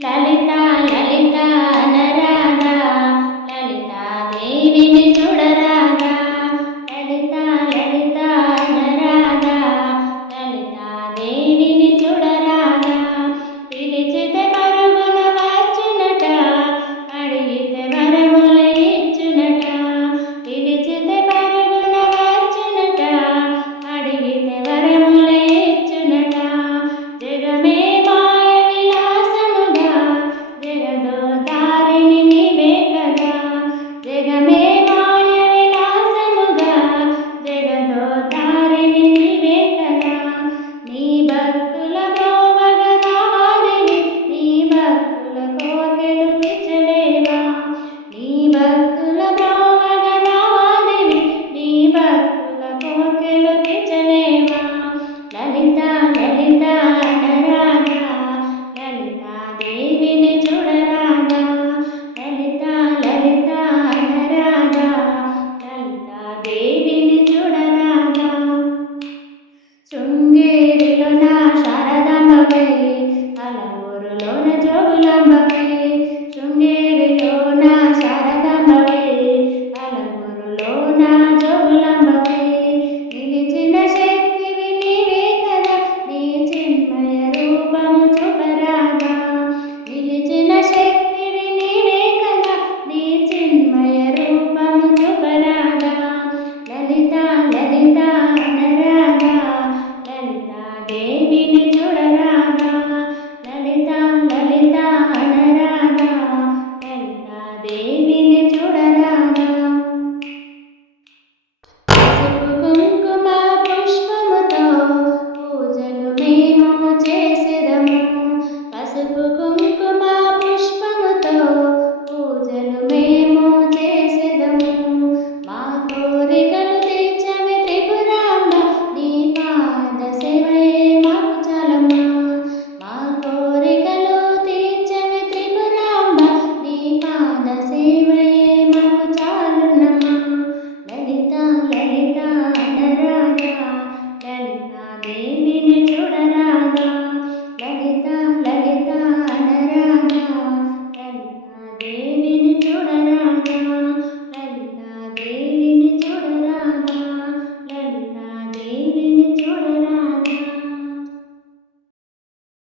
లలిత లలిత అనరాగా లలితా దేవిని చూడరాగా లలిత లలిత అనరాగా లలితా దేవిని చూడరాగా పిలిచితే పరుగున వచ్చునట అడిగితే వరములు ఇచ్చునట పిలిచితే పరుగున వచ్చునట అడిగితే వరములు ఇచ్చునట జగమే జగమే మాయ విలాసముగా జగదోతారిణి నీవే కదా నీ భక్తుల బ్రోవగ రావాలివి నీ భక్తుల కోర్కెలు తీర్చలేవా నీ భక్తుల బ్రోవగ రావాలివి నీ భక్తుల కోర్కెలు తీర్చలేవా లలిత లలిత అనరాగా లలితా దేవిని చూడరాగా లలిత లలిత దేవిని చూడరాగా శృంగేరిలోన శారదాంబవై అలమూరులోన జోగులాంబవై శృంగేరిలోన శారదాంబవై అలమూరులోన జోగులాంబవై నిలిచిన శక్తివి నీవే కదా నీ చిన్మయ రూపము చూపరాగా నిలిచిన శక్తివి నీవే కదా నీ చిన్మయ రూపము చూపరాగా లలిత లలిత అనరాగా లలితా దేవిని చూడరాగా లలిత లలిత అనరాగా లలితా దేవిని చూడరాగా పసుపు కుంకుమ పుష్పముతో పూజలు మేము చేసెదము పసుపు కుంకుమ పుష్పముతో పూజలు మేము చేసెదము మా కోరికలు తీర్చవే త్రిపురాంబ నీ పాద సేవయే మాకు చాలమ్మా మా కోరికలు తీర్చవే త్రిపురాంబ నీ పాద సేవయే మాకు చాలునమ్మా లలిత లలిత అనరాగా లలితా దేవిని చూడరాగా లలిత లలిత అనరాగా లలితా దేవిని చూడరాగా